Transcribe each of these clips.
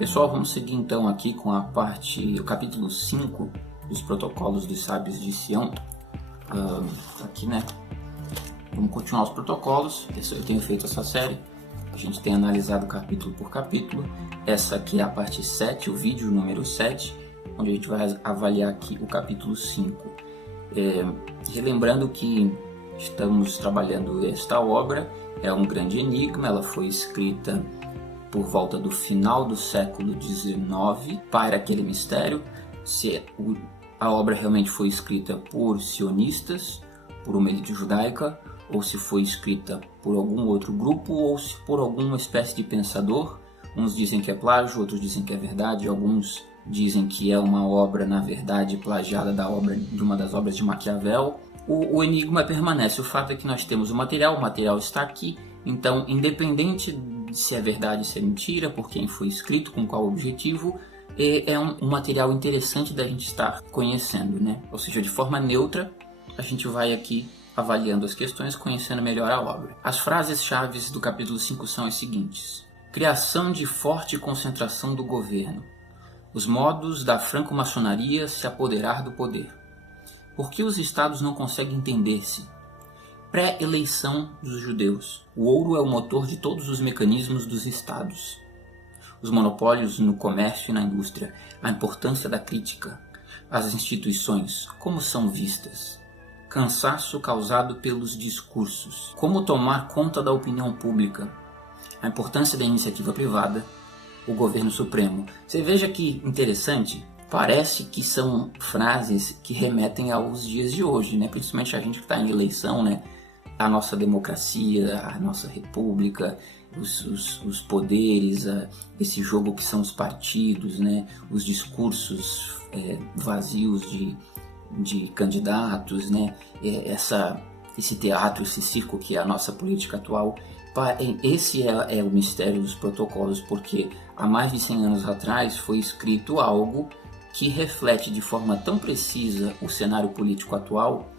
Pessoal, vamos seguir então aqui com o capítulo 5 dos protocolos dos sábios de Sião. Aqui, né? Vamos continuar os protocolos. Eu tenho feito essa série. A gente tem analisado capítulo por capítulo. Essa aqui é a parte 7, o vídeo número 7, onde a gente vai avaliar aqui o capítulo 5. Relembrando que estamos trabalhando esta obra, é um grande enigma, ela foi escrita por volta do final do século XIX, para aquele mistério, se a obra realmente foi escrita por sionistas, por uma elite judaica, ou se foi escrita por algum outro grupo, ou se por alguma espécie de pensador. Uns dizem que é plágio, outros dizem que é verdade, alguns dizem que é uma obra, na verdade, plagiada de uma das obras de Maquiavel. O enigma permanece, o fato é que nós temos o material está aqui, então independente se é verdade, se é mentira, por quem foi escrito, com qual objetivo, é um material interessante da gente estar conhecendo, né? Ou seja, de forma neutra, a gente vai aqui avaliando as questões, conhecendo melhor a obra. As frases-chave do capítulo 5 são as seguintes: criação de forte concentração do governo, os modos da franco-maçonaria se apoderar do poder. Por que os estados não conseguem entender-se? Pré-eleição dos judeus. O ouro é o motor de todos os mecanismos dos estados. Os monopólios no comércio e na indústria. A importância da crítica. As instituições, como são vistas. Cansaço causado pelos discursos. Como tomar conta da opinião pública. A importância da iniciativa privada. O governo supremo. Você veja que interessante. Parece que são frases que remetem aos dias de hoje, né? Principalmente a gente que está em eleição, né? A nossa democracia, a nossa república, os poderes, esse jogo que são os partidos, né? Os discursos vazios de candidatos, né? Esse teatro, esse circo que é a nossa política atual. Esse é o mistério dos protocolos, porque há mais de 100 anos atrás foi escrito algo que reflete de forma tão precisa o cenário político atual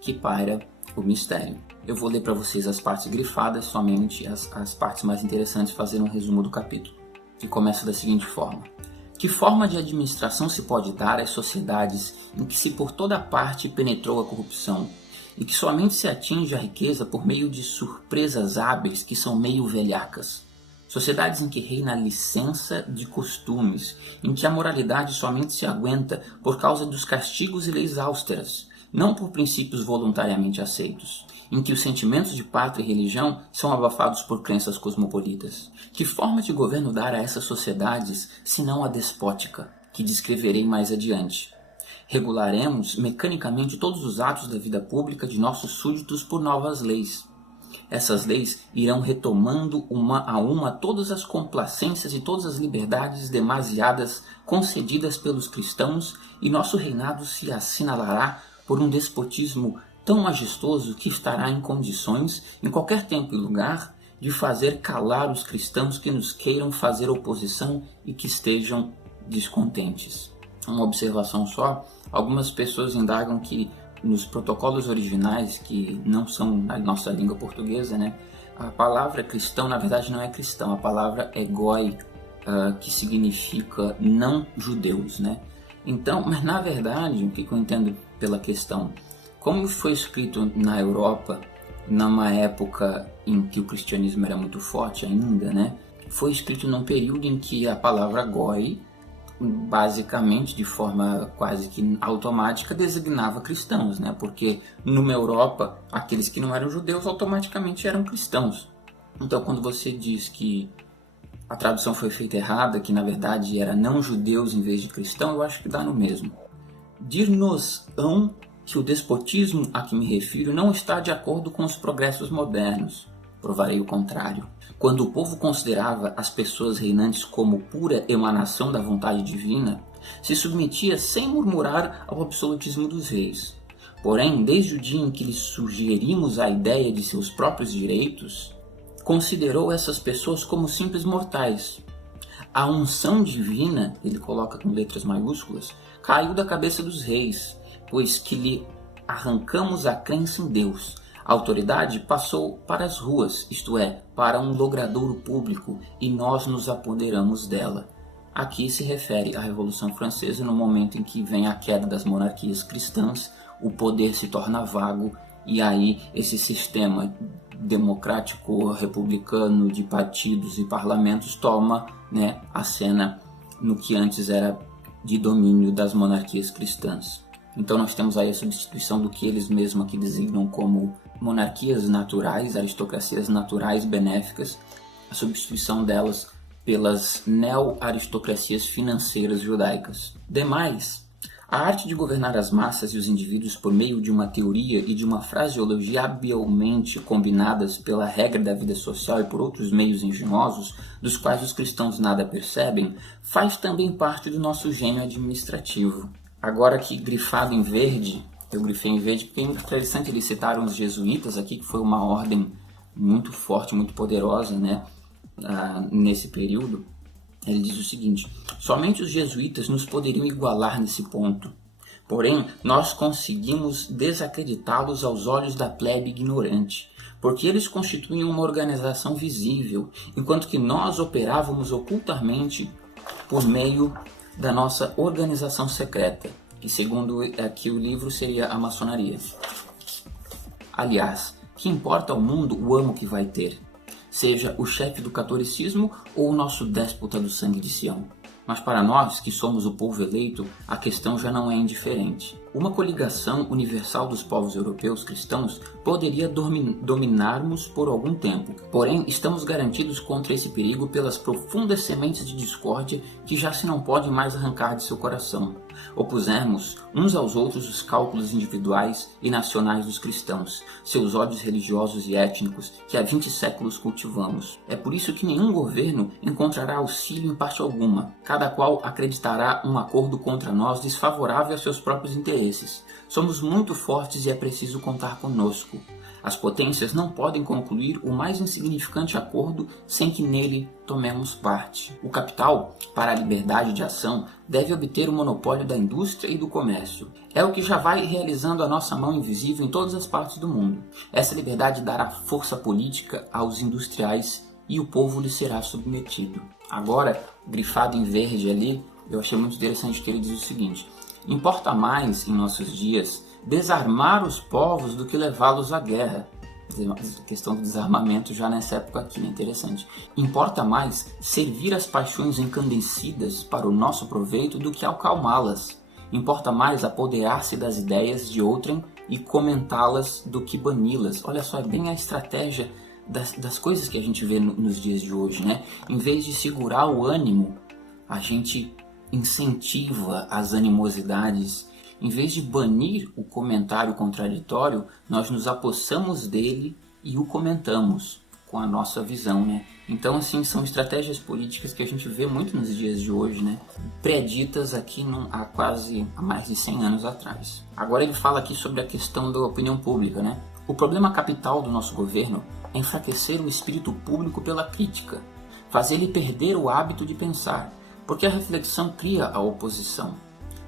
que paira o mistério. Eu vou ler para vocês as partes grifadas, somente as partes mais interessantes, fazer um resumo do capítulo, que começa da seguinte forma: que forma de administração se pode dar às sociedades em que se por toda parte penetrou a corrupção, e que somente se atinge a riqueza por meio de surpresas hábeis que são meio velhacas? Sociedades em que reina a licença de costumes, em que a moralidade somente se aguenta por causa dos castigos e leis austeras, não por princípios voluntariamente aceitos, em que os sentimentos de pátria e religião são abafados por crenças cosmopolitas. Que forma de governo dar a essas sociedades, senão a despótica, que descreverei mais adiante? Regularemos mecanicamente todos os atos da vida pública de nossos súditos por novas leis. Essas leis irão retomando uma a uma todas as complacências e todas as liberdades demasiadas concedidas pelos cristãos, e nosso reinado se assinalará por um despotismo tão majestoso que estará em condições, em qualquer tempo e lugar, de fazer calar os cristãos que nos queiram fazer oposição e que estejam descontentes. Uma observação só: algumas pessoas indagam que nos protocolos originais, que não são na nossa língua portuguesa, né, a palavra cristão na verdade não é cristão, a palavra é goi, que significa não judeus, né? Então, mas na verdade, o que eu entendo pela questão, como foi escrito na Europa, numa época em que o cristianismo era muito forte ainda, né, foi escrito num período em que a palavra goi, basicamente de forma quase que automática, designava cristãos, né? Porque numa Europa, aqueles que não eram judeus automaticamente eram cristãos. Então, quando você diz que a tradução foi feita errada, que na verdade era não judeus em vez de cristão, eu acho que dá no mesmo. Dir-nos-ão que o despotismo a que me refiro não está de acordo com os progressos modernos. Provarei o contrário. Quando o povo considerava as pessoas reinantes como pura emanação da vontade divina, se submetia sem murmurar ao absolutismo dos reis. Porém, desde o dia em que lhes sugerimos a ideia de seus próprios direitos, considerou essas pessoas como simples mortais. A unção divina, ele coloca com letras maiúsculas, caiu da cabeça dos reis, pois que lhe arrancamos a crença em Deus. A autoridade passou para as ruas, isto é, para um logradouro público, e nós nos apoderamos dela. aqui se refere à Revolução Francesa, no momento em que vem a queda das monarquias cristãs, o poder se torna vago e aí esse sistema democrático republicano de partidos e parlamentos toma, né, a cena no que antes era de domínio das monarquias cristãs. Então nós temos aí a substituição do que eles mesmos aqui designam como monarquias naturais, aristocracias naturais benéficas, a substituição delas pelas neo-aristocracias financeiras judaicas. Demais, a arte de governar as massas e os indivíduos por meio de uma teoria e de uma fraseologia habilmente combinadas pela regra da vida social e por outros meios engenhosos, dos quais os cristãos nada percebem, faz também parte do nosso gênio administrativo. Agora aqui grifado em verde, eu grifei em verde porque é interessante eles citaram os jesuítas aqui, que foi uma ordem muito forte, muito poderosa, né, nesse período. Ele diz o seguinte: somente os jesuítas nos poderiam igualar nesse ponto. Porém, nós conseguimos desacreditá-los aos olhos da plebe ignorante, porque eles constituíam uma organização visível, enquanto que nós operávamos ocultamente por meio da nossa organização secreta, que segundo aqui o livro seria a maçonaria. Aliás, que importa ao mundo o amo que vai ter, seja o chefe do catolicismo ou o nosso déspota do sangue de Sião. Mas para nós, que somos o povo eleito, a questão já não é indiferente. Uma coligação universal dos povos europeus cristãos poderia dominar-nos por algum tempo. Porém, estamos garantidos contra esse perigo pelas profundas sementes de discórdia que já se não podem mais arrancar de seu coração. Opusemos uns aos outros os cálculos individuais e nacionais dos cristãos, seus ódios religiosos e étnicos que há 20 séculos cultivamos. É por isso que nenhum governo encontrará auxílio em parte alguma. Cada qual acreditará um acordo contra nós desfavorável a seus próprios interesses. Somos muito fortes e é preciso contar conosco. As potências não podem concluir o mais insignificante acordo sem que nele tomemos parte. O capital, para a liberdade de ação, deve obter o monopólio da indústria e do comércio. É o que já vai realizando a nossa mão invisível em todas as partes do mundo. Essa liberdade dará força política aos industriais e o povo lhe será submetido. Agora, grifado em verde ali, eu achei muito interessante que ele diz o seguinte: importa mais, em nossos dias, desarmar os povos do que levá-los à guerra. A questão do desarmamento já nessa época aqui, é interessante. Importa mais servir as paixões encandecidas para o nosso proveito do que acalmá-las. Importa mais apoderar-se das ideias de outrem e comentá-las do que bani-las. Olha só, é bem a estratégia das coisas que a gente vê nos dias de hoje, né? Em vez de segurar o ânimo, a gente incentiva as animosidades. Em vez de banir o comentário contraditório, nós nos apossamos dele e o comentamos com a nossa visão, né? Então, assim, são estratégias políticas que a gente vê muito nos dias de hoje, né? Preditas aqui há mais de 100 anos atrás. Agora ele fala aqui sobre a questão da opinião pública, né? O problema capital do nosso governo é enfraquecer o espírito público pela crítica, fazer-lhe perder o hábito de pensar, porque a reflexão cria a oposição.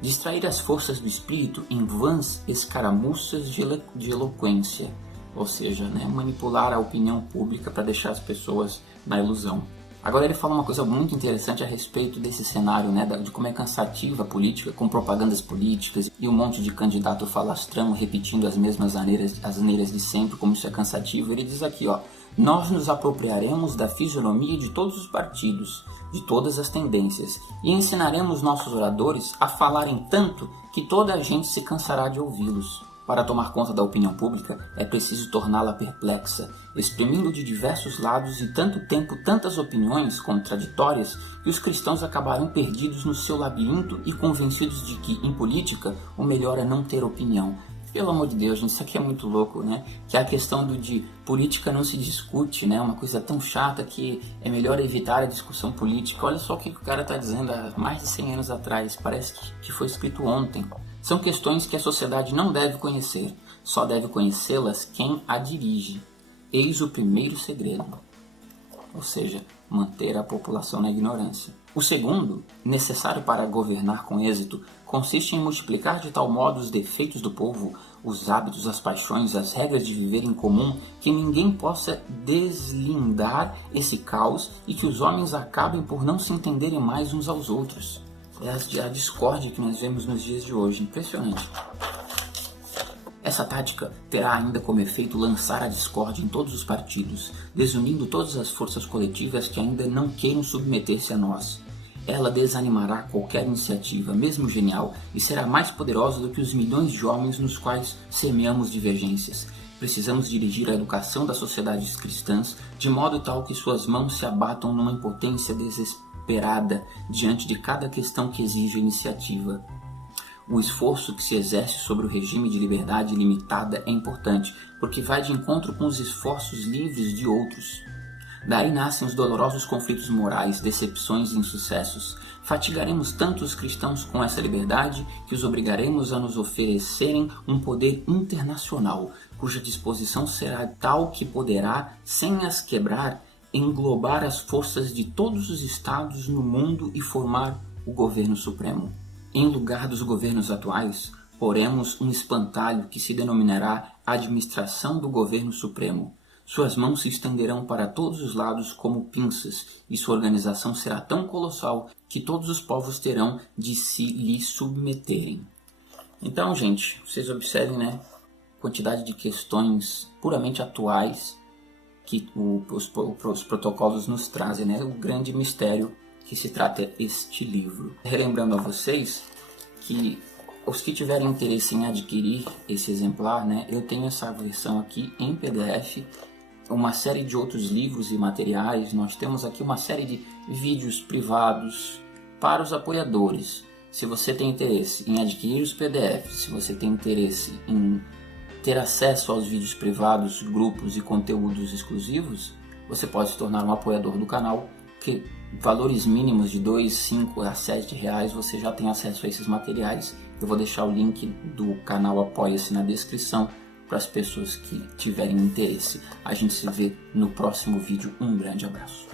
Distrair as forças do espírito em vãs escaramuças de eloquência, ou seja, né, manipular a opinião pública para deixar as pessoas na ilusão. Agora ele fala uma coisa muito interessante a respeito desse cenário, né, de como é cansativa a política, com propagandas políticas e um monte de candidato falastrão repetindo as mesmas asneiras de sempre, como isso é cansativo. Ele diz aqui, ó: nós nos apropriaremos da fisionomia de todos os partidos, de todas as tendências, e ensinaremos nossos oradores a falarem tanto que toda a gente se cansará de ouvi-los. Para tomar conta da opinião pública, é preciso torná-la perplexa, exprimindo de diversos lados e tanto tempo tantas opiniões contraditórias que os cristãos acabarão perdidos no seu labirinto e convencidos de que, em política, o melhor é não ter opinião. Pelo amor de Deus, gente, isso aqui é muito louco, né? Que a questão de política não se discute, né? Uma coisa tão chata que é melhor evitar a discussão política. Olha só o que o cara está dizendo há mais de 100 anos atrás. Parece que foi escrito ontem. São questões que a sociedade não deve conhecer. Só deve conhecê-las quem a dirige. Eis o primeiro segredo. Ou seja, manter a população na ignorância. O segundo, necessário para governar com êxito, consiste em multiplicar de tal modo os defeitos do povo, os hábitos, as paixões, as regras de viver em comum, que ninguém possa deslindar esse caos e que os homens acabem por não se entenderem mais uns aos outros. É a discórdia que nós vemos nos dias de hoje, impressionante. Essa tática terá ainda como efeito lançar a discórdia em todos os partidos, desunindo todas as forças coletivas que ainda não queiram submeter-se a nós. Ela desanimará qualquer iniciativa, mesmo genial, e será mais poderosa do que os milhões de homens nos quais semeamos divergências. Precisamos dirigir a educação das sociedades cristãs de modo tal que suas mãos se abatam numa impotência desesperada diante de cada questão que exige iniciativa. O esforço que se exerce sobre o regime de liberdade limitada é importante, porque vai de encontro com os esforços livres de outros. Daí nascem os dolorosos conflitos morais, decepções e insucessos. Fatigaremos tanto os cristãos com essa liberdade que os obrigaremos a nos oferecerem um poder internacional, cuja disposição será tal que poderá, sem as quebrar, englobar as forças de todos os estados no mundo e formar o governo supremo. Em lugar dos governos atuais, poremos um espantalho que se denominará Administração do Governo Supremo. Suas mãos se estenderão para todos os lados como pinças, e sua organização será tão colossal que todos os povos terão de se lhe submeterem. Então, gente, vocês observem, né, a quantidade de questões puramente atuais que os protocolos nos trazem, né, o grande mistério que se trata este livro. Relembrando a vocês que os que tiverem interesse em adquirir esse exemplar, né, eu tenho essa versão aqui em PDF, uma série de outros livros e materiais. Nós temos aqui uma série de vídeos privados para os apoiadores. Se você tem interesse em adquirir os PDFs, se você tem interesse em ter acesso aos vídeos privados, grupos e conteúdos exclusivos, você pode se tornar um apoiador do canal, que valores mínimos de 2, 5 a 7 reais você já tem acesso a esses materiais. Eu vou deixar o link do canal Apoia-se na descrição para as pessoas que tiverem interesse. A gente se vê no próximo vídeo. Um grande abraço.